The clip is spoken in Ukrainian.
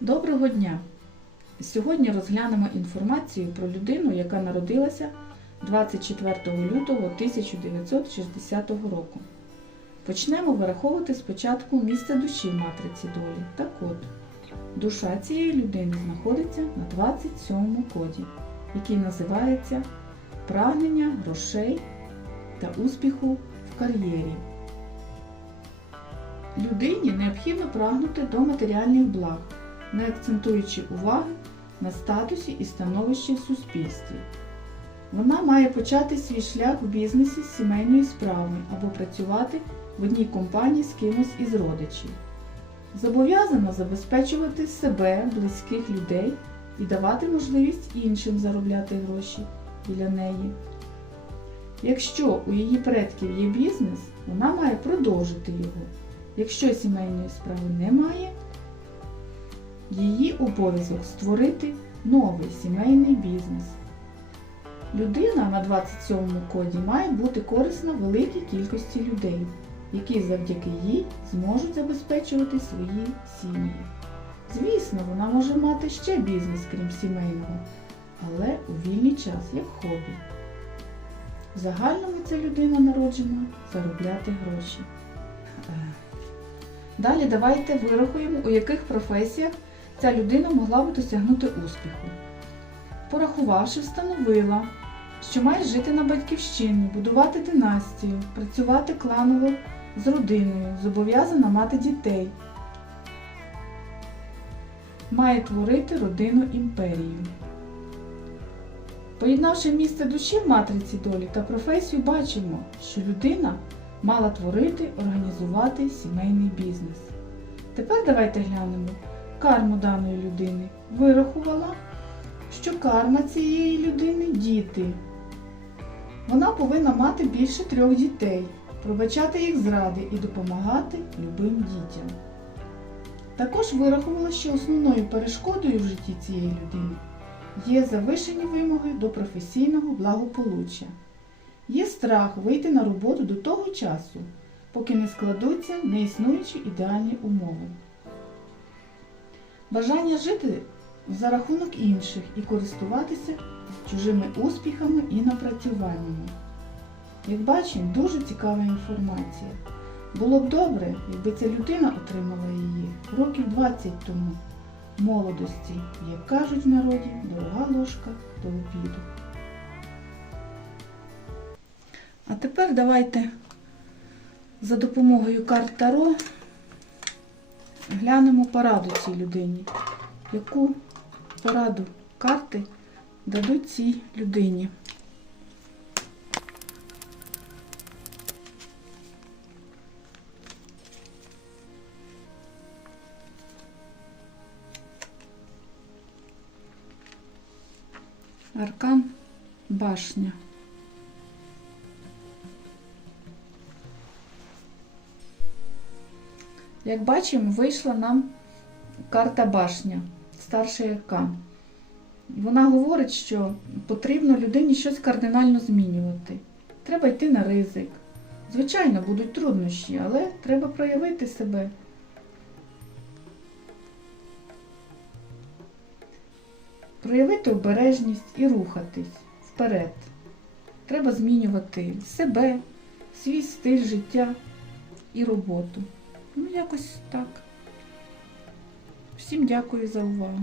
Доброго дня! Сьогодні розглянемо інформацію про людину, яка народилася 24 лютого 1960 року. Почнемо вираховувати спочатку місце душі в матриці долі. Так от, душа цієї людини знаходиться на 27 коді, який називається Прагнення грошей та успіху в кар'єрі. Людині необхідно прагнути до матеріальних благ, не акцентуючи уваги на статусі і становищі в суспільстві. Вона має почати свій шлях в бізнесі з сімейної справи або працювати в одній компанії з кимось із родичів. Зобов'язана забезпечувати себе, близьких людей і давати можливість іншим заробляти гроші біля неї. Якщо у її предків є бізнес, вона має продовжити його. Якщо сімейної справи немає, її обов'язок створити новий сімейний бізнес. Людина на 27 коді має бути корисна великій кількості людей, які завдяки їй зможуть забезпечувати свої сім'ї. Звісно, вона може мати ще бізнес, крім сімейного, але у вільний час як хобі. В загальному ця людина народжена заробляти гроші. Е. Далі давайте вирахуємо, у яких професіях ця людина могла би досягнути успіху. Порахувавши, встановила, що має жити на батьківщині, будувати династію, працювати кланово з родиною, зобов'язана мати дітей, має творити родину імперію. Поєднавши місце душі в матриці долі та професію, бачимо, що людина мала творити, організувати сімейний бізнес. Тепер давайте глянемо карму даної людини. Вирахувала, що карма цієї людини діти. Вона повинна мати більше трьох дітей, пробачати їх зради і допомагати любим дітям. Також вирахувала, що основною перешкодою в житті цієї людини є завишені вимоги до професійного благополуччя. Є страх вийти на роботу до того часу, поки не складуться неіснуючі ідеальні умови. Бажання жити за рахунок інших і користуватися чужими успіхами і напрацюваннями. Як бачимо, дуже цікава інформація. Було б добре, якби ця людина отримала її років 20 тому молодості, як кажуть в народі, дорога ложка до обіду. А тепер давайте за допомогою карт Таро глянемо пораду цій людині. Яку пораду карти дадуть цій людині? Аркан башня. Як бачимо, вийшла нам карта башня, старший аркан. Вона говорить, що потрібно людині щось кардинально змінювати. Треба йти на ризик. Звичайно, будуть труднощі, але треба проявити себе. Проявити обережність і рухатись вперед. Треба змінювати себе, свій стиль життя і роботу. Ну, якось так. Всім дякую за увагу.